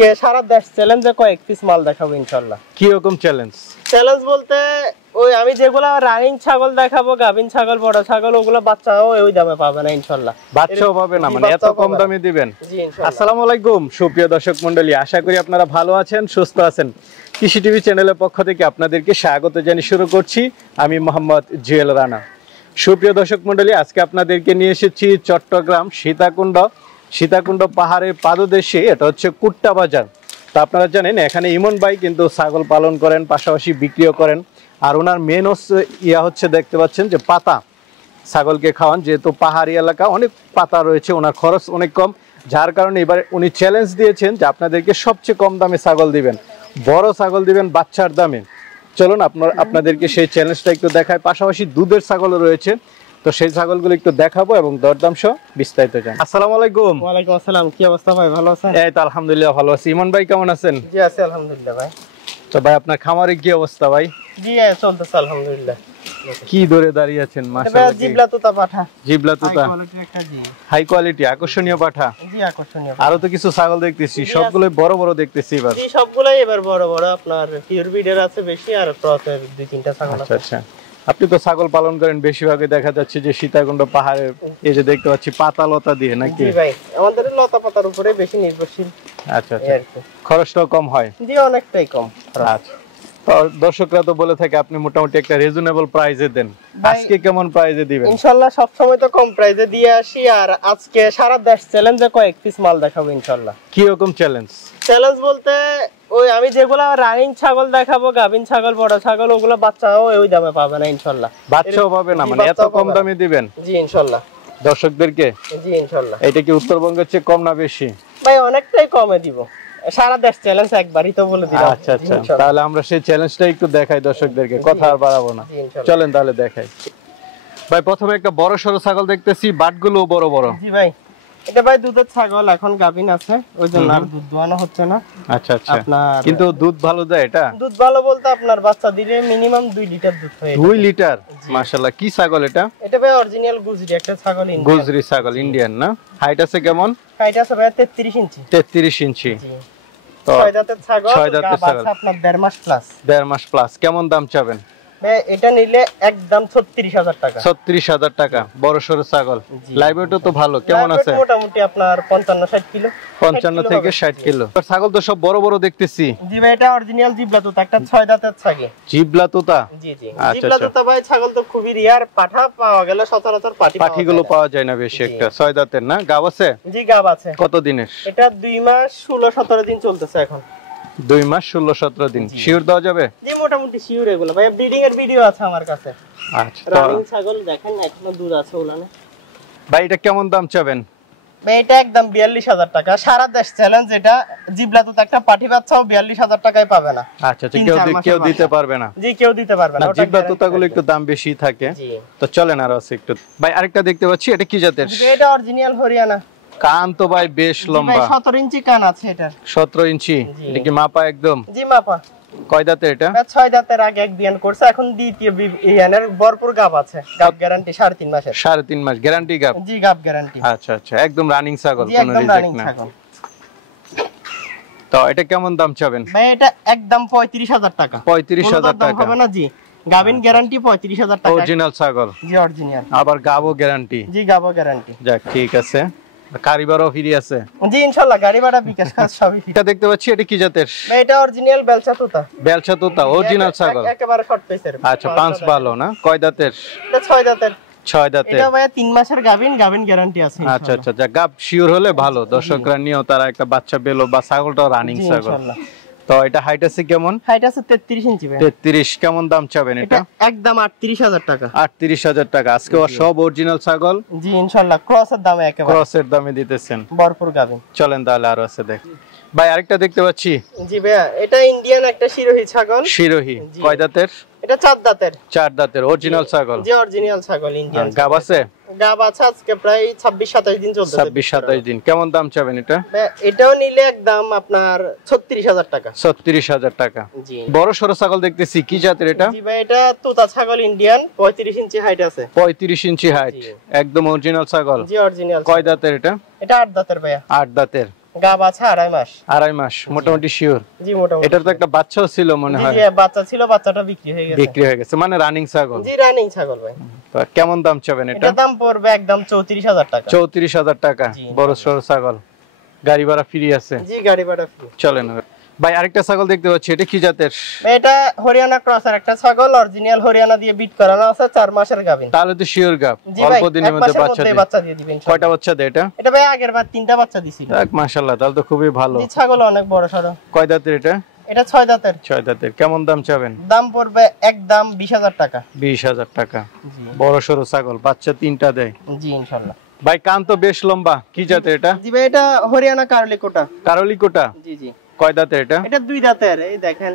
আজকে সারা দেশ চ্যালেঞ্জে কয়েক পিস মাল দেখাবো ইনশাআল্লাহ। কি রকম চ্যালেঞ্জ? চ্যালেঞ্জ বলতে ওই আমি যেগুলা রানিং ছাগল দেখাবো, গাভিন ছাগল, বড় ছাগল, ওগুলো বাচ্চাও ওই দামে পাবে না ইনশাআল্লাহ। বাচ্চাও পাবে না মানে এত কম দামে দিবেন? জি ইনশাআল্লাহ। আসসালামু আলাইকুম সুপ্রিয় দর্শক মণ্ডলী, আশা করি আপনারা ভালো আছেন, সুস্থ আছেন। কৃষি টিভি চ্যানেলের পক্ষ থেকে আপনাদেরকে স্বাগত জানিয়ে শুরু করছি আমি মোহাম্মদ জুয়েল রানা। সুপ্রিয় দর্শক মণ্ডলী, আজকে আপনাদেরকে নিয়ে এসেছি চট্টগ্রাম সীতাকুণ্ড পাহাড়ের পাদদেশে, এটা হচ্ছে কুট্টা বাজার। তা আপনারা জানেন এখানে ইমন ভাই কিন্তু ছাগল পালন করেন, পাশাপাশি বিক্রিও করেন। আর ওনার মেন হচ্ছে দেখতে পাচ্ছেন যে পাতা ছাগলকে খাওয়ান, যেহেতু পাহাড়ি এলাকা অনেক পাতা রয়েছে, ওনার খরচ অনেক কম, যার কারণে এবার উনি চ্যালেঞ্জ দিয়েছেন যে আপনাদেরকে সবচেয়ে কম দামে ছাগল দিবেন, বড় ছাগল দিবেন বাচ্চার দামে। চলুন আপনাদেরকে সেই চ্যালেঞ্জটা একটু দেখায়। পাশাপাশি দুধের ছাগলও রয়েছে, তো সেই ছাগলগুলো একটু দেখাবো এবং দরদাম সহ বিস্তারিত জানাবো। আসসালামু আলাইকুম। ওয়ালাইকুম আসসালাম। কি অবস্থা ভাই, ভালো আছেন? এই তো আলহামদুলিল্লাহ ভালো আছি। ইমন ভাই কেমন আছেন? জি আছি আলহামদুলিল্লাহ ভাই। তো ভাই আপনার খামারে কি অবস্থা ভাই? জি চলতেছে আলহামদুলিল্লাহ। কি ধরে দাঁড়িয়ে আছেন? মাশাআল্লাহ, জিবলা তোতা পাঠা। জিবলা তোতা, হাই কোয়ালিটির একটা জি। হাই কোয়ালিটি আকর্ষণীয় পাঠা। জি আকর্ষণীয়। আরো তো কিছু ছাগল দেখতেছি, সবগুলোই বড় বড় দেখতেছি এবার। জি সবগুলাই এবার বড় বড়, আপনার পিওর ব্রিডের আছে বেশি, আর ক্রসের দুই তিনটা ছাগল আছে। আচ্ছা, আপনি তো ছাগল পালন করেন, বেশিরভাগই দেখা যাচ্ছে যে সীতাকুণ্ড পাহাড়ের এই যে দেখতে পাচ্ছি পাতা লতা দিয়ে নাকি? জি ভাই, আমাদের লতা পাতার উপরে বেশি নির্ভরশীল। আচ্ছা, খরচটাও কম হয়? জি অনেকটাই কম। আচ্ছা, তো দর্শকরা তো বলে থাকে আপনি মোটামুটি একটা রিজনেবল প্রাইসে দেন, আজকে কেমন প্রাইসে দিবেন? ইনশাআল্লাহ সব সময় তো কম প্রাইসে দিয়ে আসি, আর আজকে সারা দেশ চ্যালেঞ্জে কয়েক পিস মাল দেখাবো ইনশাআল্লাহ। কি রকম চ্যালেঞ্জ? চ্যালেঞ্জ বলতে ওই আমি যেগুলা রানিং ছাগল দেখাবো, গাভিন ছাগল, বড় ছাগল, ওগুলো বাচ্চাও ওই দামে পাবে না ইনশাআল্লাহ। বাচ্চাও পাবে না মানে এত কম দামে দিবেন? জি ইনশাআল্লাহ দর্শকদেরকে। জি ইনশাআল্লাহ। এটা কি উত্তরবঙ্গের চেয়ে কম না বেশি? ভাই অনেকটাই কমে দিব, সারা দেশ চ্যালেঞ্জ একবারই তো বলে দিলাম। আচ্ছা, তাহলে আমরা সেই চ্যালেঞ্জটা একটু দেখাই দর্শকদেরকে, কথা আর বাড়াবো না, চলেন তাহলে দেখাই। ভাই প্রথমে একটা বড় সরো ছাগল দেখতেছি, বাটগুলো বড় বড়। জি ভাই, এটা ভাই দুধের ছাগল, এখন গাভিন আছে, ওই জন্য আর দুধ দোয়ানো হচ্ছে না। আচ্ছা, কিন্তু দুধ ভালো দেয় এটা? দুধ ভালো বলতে আপনার বাচ্চা দিলে মিনিমাম 2 লিটার দুধ হয়। 2 লিটার? মাশাআল্লাহ। কি ছাগল এটা? এটা ভাই অরিজিনাল গুজরি একটা ছাগল, ইন্ডিয়ান গুজরি ছাগল, ইন্ডিয়ান না? হাইট আছে কেমন? হাইট আছে ভাই 33 ইঞ্চি। 33 ইঞ্চি। তো 6 দাঁতের ছাগল, 6 দাঁতের ছাগল, আপনার 1.5 মাস প্লাস। 1.5 মাস প্লাস। কেমন দাম চাবেন? এটা নিলে একদম 36,000 টাকা। 36,000 টাকা। বড় সরো ছাগল, লাইভ ওয়েটও তো ভালো, কেমন আছে? মোটামুটি আপনার 55-60 কিলো। 55 থেকে 60 কিলো। ছাগল তো সব বড় বড় দেখতেছি। জি ভাই, এটা অরিজিনাল জিবলা তোতা, একটা 6 দাঁতের ছাগল। জিবলা তোতা? জি জিবলা তোতা ভাই ছাগল তো খুবই রিয়ার, পাঠা পাওয়া গেলে সচরাচর পাঠিগুলো পাওয়া যায় না বেশি একটা। 6 দাঁতের না? গাব আছে? জি গাব আছে। কত দিনের? এটা 2 মাস 16-17 দিন চলতেছে এখন। 2 মাস 16-17 দিন। শিওর দেওয়া যাবে? জি মোটামুটি শিওর। এগুলো ভাই ব্রিডিং এর ভিডিও আছে আমার কাছে। আচ্ছা, রানিং ছাগল দেখেন এখনো দুধ আছে ওলানে। ভাই এটা কেমন দাম চাবেন? ভাই এটা একদম 42,000 টাকা। সারা দেশ চ্যালেঞ্জ, এটা জিবলা তো একটা পাঠি বাচ্চাও 42,000 টাকায় পাবে না। আচ্ছা, কেউ দিতে পারবে না? জি কেউ দিতে পারবে না। জিবলা তোতাগুলো একটু দাম বেশি থাকে। তো চলেন আরো আছে একটু। ভাই আরেকটা দেখতে পাচ্ছি, এটা কি জাতের? এটা অরিজিনাল হরিয়ানা। কান তো ভাই বেশ লম্বা। 17 ইঞ্চি কান আছে এটার। 17 ইঞ্চি? এটা কি মাপা একদম? জি মাপা। কয় দাঁতের এটা? 6 দাঁতের, আগে এক বিয়ান করছে, এখন দ্বিতীয় বিয়ানের ভরপুর গাব আছে। গাব গ্যারান্টি 3.5 মাসের। 3.5 মাস গ্যারান্টি গাব? জি গাব গ্যারান্টি। আচ্ছা, একদম রানিং ছাগল, কোনো রিজেক্ট না। তো এটা কেমন দাম চাবেন? ভাই এটা একদম 35,000 টাকা। 35,000 টাকা হবে না? জি গাবিন গ্যারান্টি 35,000 টাকা। অরিজিনাল ছাগল? জি অরিজিনাল। আবার গাবও গ্যারান্টি? জি গাবও গ্যারান্টি। যাক ঠিক আছে। কারিবারও ফ্রি আছে? জি ইনশাআল্লাহ, গাড়ি ভাড়া বিকাশ খরচ সবই ফ্রি। এটা দেখতে পাচ্ছি, এটা কি জাতের? এটা অরিজিনাল বেলচা তোতা। বেলচা তোতা অরিজিনাল ছাগল? একেবারে শর্ট পেসের। আচ্ছা, 5 ভালো না? কয় দাঁতের? এটা 6 দাঁতের। 6 দাঁতের। এটা ভাই 3 মাসের গাবিন গ্যারান্টি আছে ইনশাআল্লাহ। আচ্ছা, যা গাব শিওর হলে ভালো, দর্শকরা নিয়েও তারা একটা বাচ্চা পেলো, বা ছাগলটাও রানিং ছাগল। তো এটা হাইট আছে কেমন? হাইট আছে 33 ইঞ্চি ভাই। 33। কেমন দাম চাবেন এটা? একদম 38,000 টাকা। 38,000 টাকা। আজকে সব অরিজিনাল ছাগল? জি ইনশাআল্লাহ, ক্রসের দামে একেবারে। ক্রসের দামে দিতেছেন? ভরপুর গাবিন। চলেন তাহলে আরো আছে দেখ। ভাই আরেকটা দেখতে পাচ্ছি। জি ভাইয়া, এটা ইন্ডিয়ান একটা শিরোহী ছাগল। শিরোহী? কয় দাঁতের? এটা 4 দাঁতের। 4 দাঁতের অরিজিনাল ছাগল? জি অরিজিনাল ছাগল, ইন্ডিয়ান। গাব আছে? গাব আছে, আজকে প্রায় 26-27 দিন চলতেছে। 26-27 দিন। কেমন দাম চাবেন এটা? এটাও নিলে একদম আপনার 36,000 টাকা। 36,000 টাকা। জি। বড় সরো ছাগল দেখতেছি, কি জাতের এটা? জি ভাই, এটা তোতা ছাগল, ইন্ডিয়ান, 35 ইঞ্চি হাইট আছে। 35 ইঞ্চি হাইট, একদম অরিজিনাল ছাগল? জি অরিজিনাল। কয় দাঁতের এটা? এটা 8 দাঁতের ভাইয়া। 8 দাঁতের। গাব আছে 2.5 মাস। 2.5 মাস মোটামুটি শিওর? জি মোটামুটি। এটার তো একটা বাচ্চাও ছিল মনে হয়? জি বাচ্চা ছিল, বাচ্চাটা বিক্রি হয়ে গেছে। বিক্রি হয়ে গেছে মানে রানিং ছাগল? জি রানিং ছাগল ভাই। তো কেমন দাম চাবেন এটা? এটা দাম পড়বে একদম 34,000 টাকা। 34,000 টাকা? বড় সরো ছাগল, গাড়ি ভাড়া ফ্রি আছে? জি গাড়ি ভাড়া ফ্রি। চলেন ভাই আরেকটা ছাগল দেখতে পাচ্ছি, এটা কি জাতের? এটা হরিয়ানা ক্রসের একটা ছাগল, অরিজিনাল হরিয়ানা দিয়ে বিট করানো আছে, 4 মাসের গাবিন। তাহলে তো শিওর গাব, অল্প দিনের মধ্যে বাচ্চা দিয়ে দিবেন। কয়টা বাচ্চা দেয় এটা? এটা ভাই আগের বার 3টা বাচ্চা দিছিল। মাশাআল্লাহ, তাহলে তো খুবই ভালো। জি ছাগল অনেক বড় সরো। কয় দাঁতের এটা? এটা 6 দাঁতের। 6 দাঁতের। কেমন দাম চাবেন? দাম পড়বে একদম 20,000 টাকা। 20,000 টাকা। বড় সরো ছাগল, বাচ্চা 3টা দেয়? জি ইনশাআল্লাহ। ভাই কান তো বেশ লম্বা, কি জাতের এটা? জি ভাই এটা হরিয়ানা কারলিকোটা। কারলিকোটা? জি জি। কয় দাঁতের এটা? এটা 2 দাঁতের, এই দেখেন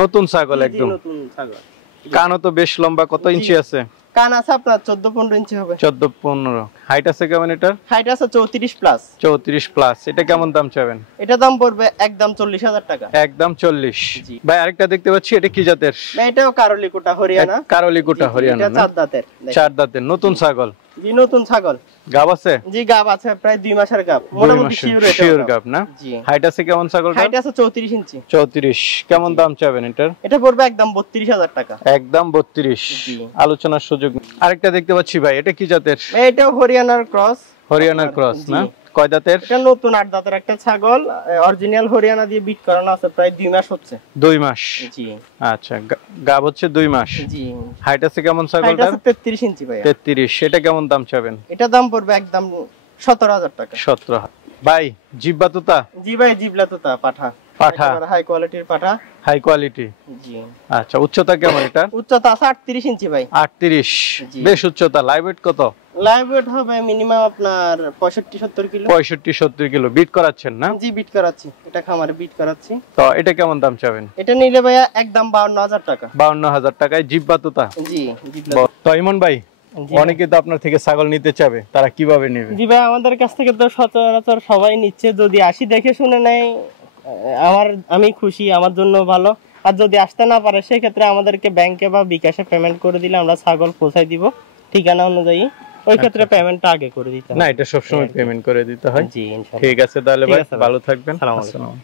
নতুন ছাগল একদম। নতুন ছাগল। কানও তো বেশ লম্বা, কত ইঞ্চি আছে? কান আছে আপনার 14-15 ইঞ্চি হবে। 14-15। হাইট আছে কেমন এটার? হাইট আছে 34 প্লাস। 34 প্লাস। এটা কেমন দাম চাবেন? এটা দাম পড়বে একদম 40,000 টাকা। একদম 40। ভাই আরেকটা দেখতে পাচ্ছি, এটা কি জাতের? এটাও কারলিকোটা হরিয়ানা। কারলিকোটা হরিয়ানা। এটা 4 দাঁতের। 4 দাঁতের নতুন ছাগল? জি নতুন ছাগল। গাব আছে? জি গাব আছে, প্রায় 2 মাসের গাব। মোটামুটি শিওর গাব না? জি। হাইট আছে কেমন ছাগলটা? হাইট আছে 34 ইঞ্চি। 34। কেমন দাম চাবেন এটার? এটা পড়বে একদম 32,000 টাকা। একদম 32। আলোচনার সুযোগ। আরেকটা দেখতে পাচ্ছি ভাই, এটা কি জাতের? এটাও হরিয়ানার ক্রস। হরিয়ানার ক্রস না? কয় দাঁতের? এটা নতুন 8 দাঁতের একটা ছাগল, অরিজিনাল হরিয়ানা দিয়ে বিট করানো আছে, প্রায় 2 মাস হচ্ছে। 2 মাস? জি। আচ্ছা, গাব হচ্ছে 2 মাস? জি। হাইট আছে কেমন ছাগলটার? হাইট আছে 33 ইঞ্চি ভাই। 33। এটা কেমন দাম চাবেন? এটা দাম পড়বে একদম 17,000 টাকা। 17। ভাই জিব্বা তোতা? জি ভাই জিবলা তোতা পাঠা। পাঠা হাই কোয়ালিটির পাঠা। High quality? জি। আচ্ছা, উচ্চতা কেমন এটা? উচ্চতা আছে 38 ইঞ্চি ভাই। 38? বেশ উচ্চতা। লাইভ ওয়েট কত? লাইভ ওয়েট হবে মিনিমাম আপনার 65-70 কিলো। 65-70 কিলো। বিট করাচ্ছেন না? জি বিট করাচ্ছি, এটা খামারে বিট করাচ্ছি। তো এটা কেমন দাম চাবেন? এটা নিলে ভাইয়া একদম 52,000 টাকা। 52,000 টাকায় জিব্বা তোতা? জি জিবলা। তো ইমন ভাই, অনেকে তো আপনার থেকে ছাগল নিতে চাবে, তারা কিভাবে নেবে? জি ভাই আমাদের কাছ থেকে তো সচরাচর সবাই নিচ্ছে, যদি আসি দেখে শুনে নেয় আমি খুশি, আমার জন্য ভালো। আর যদি আসতে না পারে সেক্ষেত্রে আমাদেরকে ব্যাংকে বা বিকাশে পেমেন্ট করে দিলে আমরা ছাগল পৌঁছাই দিব ঠিকানা অনুযায়ী। ওই ক্ষেত্রে পেমেন্টটা আগে করে দিতে হয়। না, এটা সবসময় পেমেন্ট করে দিতে হয়। জি ইনশাআল্লাহ। ঠিক আছে তাহলে ভাই, ভালো থাকবেন। আসসালামু আলাইকুম।